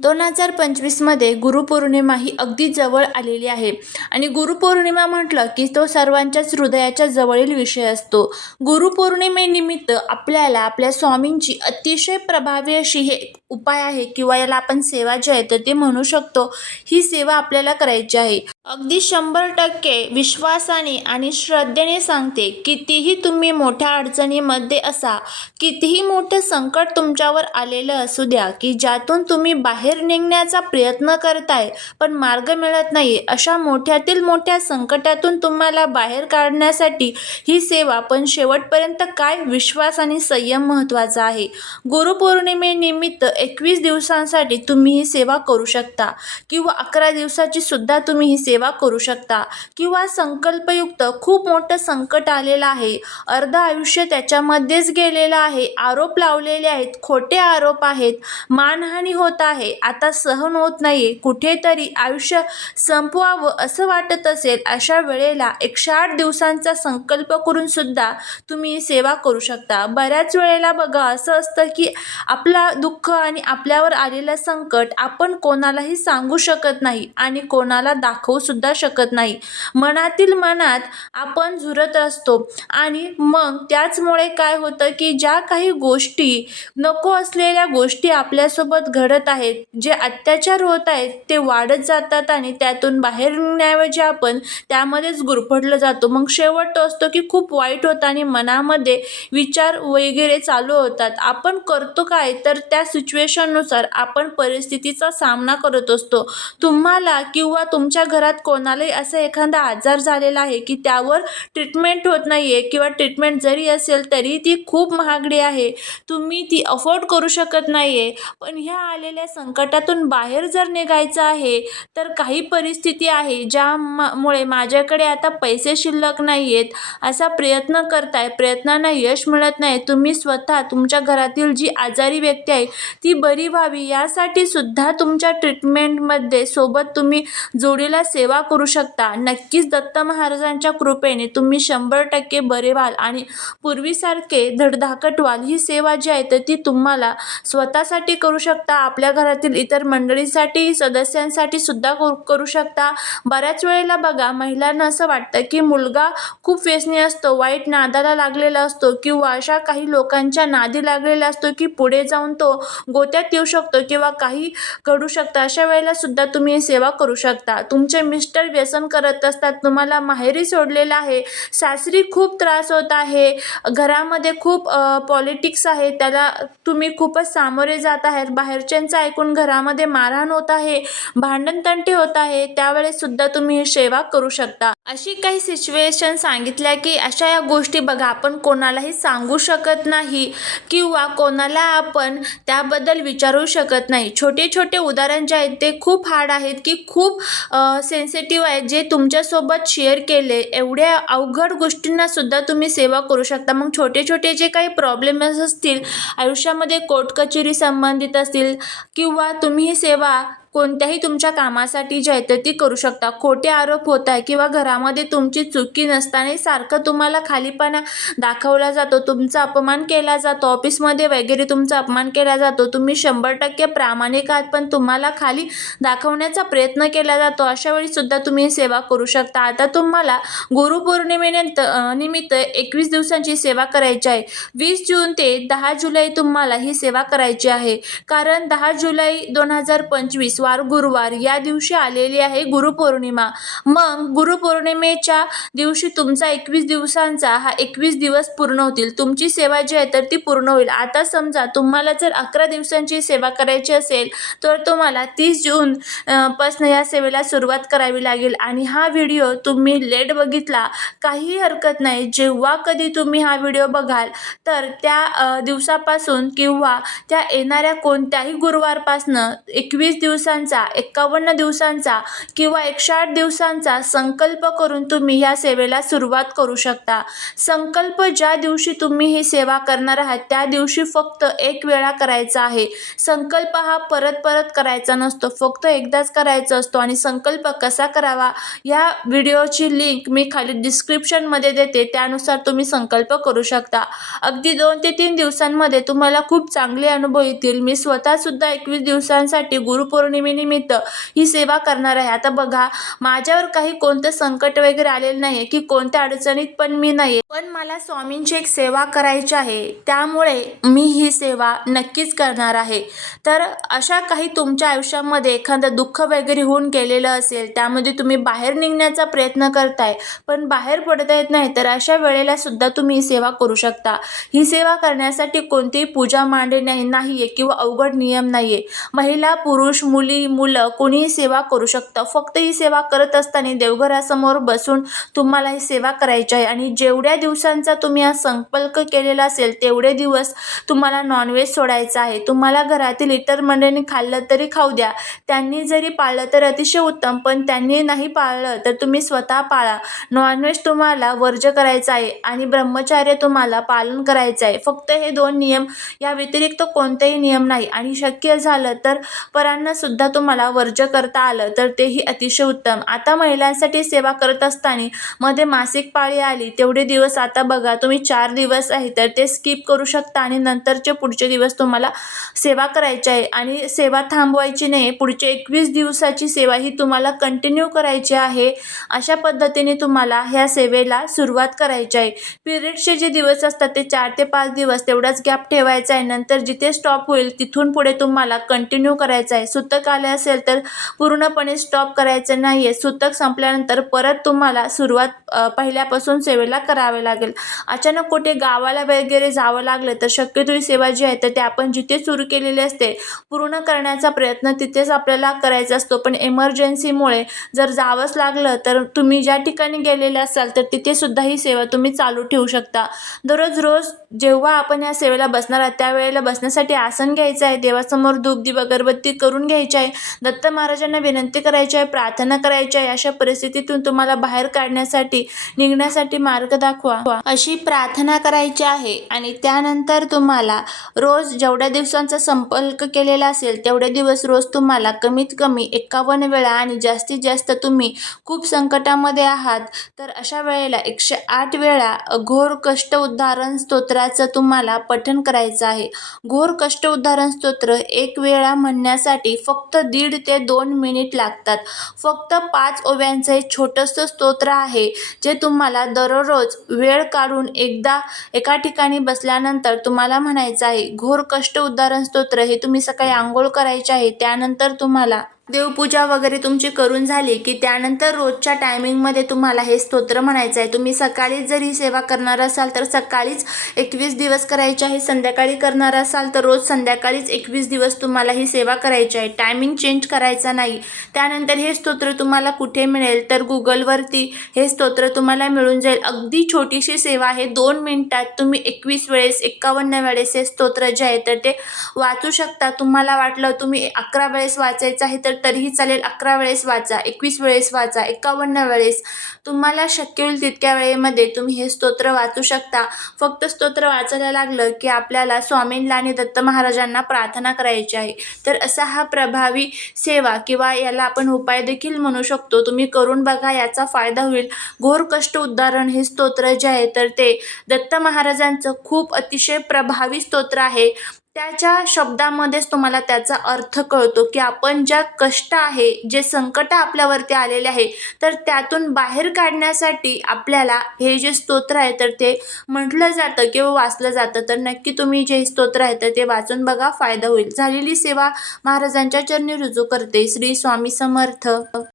दोन हजार पंचवीसमध्ये गुरुपौर्णिमा ही अगदी जवळ आलेली आहे. आणि गुरुपौर्णिमा म्हटलं की तो सर्वांच्याच हृदयाच्या जवळील विषय असतो. गुरुपौर्णिमेनिमित्त आपल्याला आपल्या स्वामींची अतिशय प्रभावी अशी हे उपाय आहे किंवा याला आपण सेवा जी आहे तर ते म्हणू शकतो ही सेवा आपल्याला करायची आहे. अगदी शंभर टक्के विश्वासाने आणि श्रद्धेने सांगते कितीही तुम्ही मोठ्या अडचणीमध्ये असा कितीही मोठं संकट तुमच्यावर आलेलं असू द्या की ज्यातून तुम्ही बाहेर बाहेर निघण्याचा प्रयत्न करताय पण मार्ग मिळत नाही. अशा मोठ्यातील मोठ्या संकटातून तुम्हाला बाहेर काढण्यासाठी ही सेवा पण शेवटपर्यंत काय विश्वास आणि संयम महत्त्वाचा आहे? गुरुपौर्णिमेनिमित्त एकवीस दिवसांसाठी तुम्ही ही सेवा करू शकता किंवा अकरा दिवसाची सुद्धा तुम्ही ही सेवा करू शकता किंवा संकल्पयुक्त खूप मोठं संकट आलेलं आहे. अर्ध आयुष्य त्याच्यामध्येच गेलेलं आहे. आरोप लावलेले आहेत. खोटे आरोप आहेत. मानहानी होत आहे. आता सहन होत नाही कुठेतरी आयुष्य संपवावं असं वाटत असेल अशा वेळेला एकशे आठ दिवसांचा संकल्प करून सुद्धा तुम्ही सेवा करू शकता. बऱ्याच वेळेला बघा असं असतं की आपला दुःख आणि आपल्यावर आलेलं संकट आपण कोणालाही सांगू शकत नाही आणि कोणाला दाखवू सुद्धा शकत नाही. मनातील मनात आपण झुरत असतो आणि मग त्याचमुळे काय होतं की ज्या काही गोष्टी नको असलेल्या गोष्टी आपल्यासोबत घडत आहेत जे अत्याचार होत आहेत ते वाढत जातात आणि त्यातून बाहेर निघण्याऐवजी आपण त्यामध्येच गुरफटलं जातो. मग शेवट तो असतो की खूप वाईट होतं आणि मनामध्ये विचार वगैरे चालू होतात. आपण करतो काय? तर त्या सिच्युएशननुसार आपण परिस्थितीचा सामना करत असतो. तुम्हाला किंवा तुमच्या घरात कोणालाही असा एखादा आजार झालेला आहे की त्यावर ट्रीटमेंट होत नाही आहे किंवा ट्रीटमेंट जरी असेल तरी ती खूप महागडी आहे. तुम्ही ती अफोर्ड करू शकत नाही आहे पण ह्या आलेल्या सं संकटातून बाहेर जर निघायचं आहे तर काही परिस्थिती आहे ज्यामुळे माझ्याकडे आता पैसे शिल्लक नाही आहेत असा प्रयत्न करताय. प्रयत्नांना यश मिळत नाही. तुम्ही स्वतः तुमच्या घरातील जी आजारी व्यक्ती आहे ती बरी व्हावी. यासाठी सुद्धा तुमच्या ट्रीटमेंटमध्ये सोबत तुम्ही जोडीला सेवा करू शकता. नक्कीच दत्त महाराजांच्या कृपेने तुम्ही शंभर टक्के बरे व्हाल. आणि पूर्वीसारखे धडधाकट व्हाल. ही सेवा जी आहे तर ती तुम्हाला स्वतःसाठी करू शकता. आपल्या घरात घरातील इतर मंडळींसाठी सदस्यांसाठी सुद्धा करू करू शकता. बऱ्याच वेळेला बघा महिलांना असं वाटतं की मुलगा खूप व्यसनी असतो वाईट नादाला लागलेला असतो किंवा अशा काही लोकांच्या नादी लागलेला असतो की पुढे जाऊन तो गोत्यात येऊ शकतो किंवा काही घडू शकतं. अशा वेळेला सुद्धा तुम्ही सेवा करू शकता. तुमचे मिस्टर व्यसन करत असतात तुम्हाला माहेरी सोडलेलं आहे सासरी खूप त्रास होत आहे घरामध्ये खूप पॉलिटिक्स आहे त्याला तुम्ही खूपच सामोरे जात आहेत बाहेरच्यांचं ऐकून घरामध्ये मारहाण होत आहे भांडणतंटी होत आहे त्यावेळेस सुद्धा तुम्ही ही सेवा करू शकता. अशी काही सिच्युएशन सांगितल्या की अशा या गोष्टी बघा आपण कोणालाही सांगू शकत नाही किंवा कोणाला आपण त्याबद्दल विचारू शकत नाही. छोटे छोटे उदाहरण जे आहेत ते खूप हार्ड आहेत की खूप सेन्सिटिव्ह आहेत जे तुमच्यासोबत शेअर केले. एवढ्या अवघड गोष्टींना सुद्धा तुम्ही सेवा करू शकता. मग छोटे छोटे जे काही प्रॉब्लेम्स असतील आयुष्यामध्ये कोर्ट कचेरी संबंधित असतील किंवा किंवा तुम्ही सेवा कोणत्याही तुमच्या कामासाठी जी आहे ती करू शकता. खोटे आरोप होत आहे किंवा घरामध्ये तुमची चुकी नसताना सारखं तुम्हाला खालीपणा दाखवला जातो. तुमचा अपमान केला जातो. ऑफिसमध्ये वगैरे तुमचा अपमान केला जातो. तुम्ही शंभर टक्के प्रामाणिक आहात पण तुम्हाला खाली दाखवण्याचा प्रयत्न केला जातो. अशा वेळी सुद्धा तुम्ही सेवा करू शकता. आता तुम्हाला गुरुपौर्णिमेनंतर निमित्त एकवीस दिवसांची सेवा करायची आहे. वीस जून ते दहा जुलै तुम्हाला ही सेवा करायची आहे. कारण दहा जुलै दोन हजार पंचवीस वार गुरुवार या दिवशी आलेली आहे गुरुपौर्णिमा. मग गुरुपौर्णिमेच्या दिवशी तुमचा एकवीस दिवसांचा हा एकवीस दिवस पूर्ण होतील. तुमची सेवा जी आहे तर ती पूर्ण होईल. आता समजा तुम्हाला जर अकरा दिवसांची सेवा करायची असेल तर तुम्हाला तीस जून पासनं या सेवेला सुरुवात करावी लागेल. आणि हा व्हिडिओ तुम्ही लेट बघितला काहीही हरकत नाही. जेव्हा कधी तुम्ही हा व्हिडिओ बघाल तर त्या दिवसापासून किंवा त्या येणाऱ्या कोणत्याही गुरुवारपासनं एकवीस दिवसा दिवसांचा एक्कावन्न दिवसांचा किंवा एकशे आठ दिवसांचा संकल्प करून तुम्ही ह्या सेवेला सुरुवात करू शकता. संकल्प ज्या दिवशी तुम्ही ही सेवा करणार आहात त्या दिवशी फक्त एक वेळा करायचा आहे. संकल्प हा परत परत करायचा नसतो फक्त एकदाच करायचा असतो आणि संकल्प कसा करावा या व्हिडिओची लिंक मी खाली डिस्क्रिप्शनमध्ये देते त्यानुसार तुम्ही संकल्प करू शकता. अगदी दोन ते तीन दिवसांमध्ये तुम्हाला खूप चांगले अनुभव येतील. मी स्वतःसुद्धा एकवीस दिवसांसाठी गुरुपौर्णिमेनिमित्त ही सेवा करणार आहे. आता बघा माझ्यावर काही कोणतं संकट वगैरे आलेलं नाही की कोणत्या अडचणीत पण मी नाही पण मला स्वामींची एक सेवा करायची आहे. त्यामुळे मी ही सेवा नक्कीच करणार आहे. तर अशा काही तुमच्या आयुष्यामध्ये एखादं दुःख वगैरे होऊन गेलेलं असेल त्यामध्ये तुम्ही बाहेर निघण्याचा प्रयत्न करताय पण बाहेर पडता येत नाही तर अशा वेळेला सुद्धा तुम्ही ही सेवा करू शकता. ही सेवा करण्यासाठी कोणतीही पूजा मांडणे नाही नाही आहे किंवा अवघड नियम नाही आहे महिला पुरुष मुली मुलं कोणीही सेवा करू शकतं. फक्त ही सेवा करत असताना देवघरासमोर बसून तुम्हाला ही सेवा करायची आहे. आणि जेवढ्या दिवसांचा तुम्ही हा संकल्प केलेला असेल तेवढे दिवस तुम्हाला नॉनव्हेज सोडायचं आहे. तुम्हाला घरातील इतर मंडळींनी खाल्लं तरी खाऊ द्या. त्यांनी जरी पाळलं तर अतिशय उत्तम पण त्यांनी नाही पाळलं तर तुम्ही स्वतः पाळा. नॉनव्हेज तुम्हाला वर्ज करायचं आहे आणि ब्रह्मचार्य तुम्हाला पालन करायचं आहे. फक्त हे दोन नियम या व्यतिरिक्त कोणतेही नियम नाही. आणि शक्य झालं तर परांना सुद्धा तुम्हाला वर्ज करता आलं तर तेही अतिशय उत्तम. आता महिलांसाठी सेवा करत असताना मध्ये मासिक पाळी आली तेवढे दिवस आता बघा तुम्ही चार दिवस आहे तर ते स्किप करू शकता आणि नंतरचे पुढचे दिवस तुम्हाला सेवा करायची आहे. आणि सेवा थांबवायची नाही पुढचे एकवीस दिवसाची सेवा ही तुम्हाला कंटिन्यू करायची आहे अशा पद्धतीने तुम्हाला ह्या सेवेला सुरुवात करायची आहे. पिरियड्सचे जे दिवस असतात ते चार ते पाच दिवस तेवढाच गॅप ठेवायचा आहे. नंतर जिथे स्टॉप होईल तिथून पुढे तुम्हाला कंटिन्यू करायचं आहे. सुतक आले असेल तर पूर्णपणे स्टॉप करायचं नाही आहे सुतक संपल्यानंतर परत तुम्हाला सुरुवात पहिल्यापासून सेवेला करावे लागेल. अचानक कुठे गावाला वगैरे जावं लागलं तर शक्यतो ही सेवा जी आहे तर ते आपण जिथे सुरू केलेली असते पूर्ण करण्याचा प्रयत्न तिथेच आपल्याला करायचा असतो. पण एमर्जन्सीमुळे जर जावंच लागलं तर तुम्ही ज्या ठिकाणी गेलेले असाल तर तिथे सुद्धा ही सेवा तुम्ही चालू ठेवू शकता. दररोज रोज जेव्हा आपण या सेवेला बसणार आहात त्यावेळेला बसण्यासाठी आसन घ्यायचं आहे. देवासमोर दुग्धी अगरबत्ती करून घ्यायची आहे. दत्त महाराजांना विनंती करायची आहे प्रार्थना करायची आहे. अशा परिस्थितीतून तुम्हाला बाहेर काढण्यासाठी निघण्यासाठी मार्ग दाखवा. अशी प्रार्थना करायची आहे आणि त्यानंतर तुम्हाला रोज जेवढ्या दिवसांचा संपर्क केलेला असेल तेवढे दिवस रोज तुम्हाला कमीत कमी एक्कावन्न वेळा आणि जास्तीत जास्त तुम्ही खूप संकटामध्ये आहात तर अशा वेळेला एकशे आठ वेळा घोर कष्ट उद्धारण स्तोत्राचं तुम्हाला पठण करायचं आहे. घोर कष्ट उद्धारण स्तोत्र एक वेळा म्हणण्यासाठी फक्त फक्त दीड ते दोन मिनिट लागतात. फक्त पाच ओव्यांचं हे छोटंसं स्तोत्र आहे जे तुम्हाला दररोज वेळ काढून एकदा एका ठिकाणी बसल्यानंतर तुम्हाला म्हणायचं आहे घोर कष्ट उद्धारण स्तोत्र हे तुम्ही सकाळी आंघोळ करायचे आहे त्यानंतर तुम्हाला देवपूजा वगैरे तुमची करून झाली की त्यानंतर रोजच्या टायमिंगमध्ये तुम्हाला हे स्तोत्र म्हणायचं आहे. तुम्ही सकाळीच जर ही सेवा करणार असाल तर सकाळीच एकवीस दिवस करायचे आहे. संध्याकाळी करणार असाल तर रोज संध्याकाळीच एकवीस दिवस तुम्हाला ही सेवा करायची आहे. टायमिंग चेंज करायचा नाही. त्यानंतर हे स्तोत्र तुम्हाला कुठे मिळेल? तर गुगलवरती हे स्तोत्र तुम्हाला मिळून जाईल. अगदी छोटीशी सेवा आहे. दोन मिनटात तुम्ही एकवीस वेळेस एक्कावन्न वेळेस हे स्तोत्र जे आहे तर ते वाचू शकता. तुम्हाला वाटलं तुम्ही अकरा वेळेस वाचायचं आहे तर तरीही चालेल. अकरा वेळेस वाचा एकवीस वेळेस वाचा एकावन्न वेळेस. तुम्हाला शक्य होईल तितक्या वेळेमध्ये तुम्ही हे स्तोत्र वाचू शकता. फक्त स्तोत्र वाचायला लागलं की आपल्याला स्वामींना आणि दत्त महाराजांना प्रार्थना करायची आहे. तर असा हा प्रभावी सेवा किंवा याला आपण उपाय देखील म्हणू शकतो. तुम्ही करून बघा याचा फायदा होईल. घोर कष्ट उद्धारण हे स्तोत्र जे आहे तर ते दत्त महाराजांचं खूप अतिशय प्रभावी स्तोत्र आहे. त्याच्या शब्दामध्येच तुम्हाला त्याचा अर्थ कळतो की आपण ज्या कष्ट आहे जे संकट आपल्यावरती आलेले आहे तर त्यातून बाहेर काढण्यासाठी आपल्याला हे जे स्तोत्र आहे तर ते म्हटलं जातं किंवा वाचलं जातं. तर नक्की तुम्ही जे स्तोत्र आहे तर ते वाचून बघा फायदा होईल. झालेली सेवा महाराजांच्या चरणी रुजू करते. श्री स्वामी समर्थ.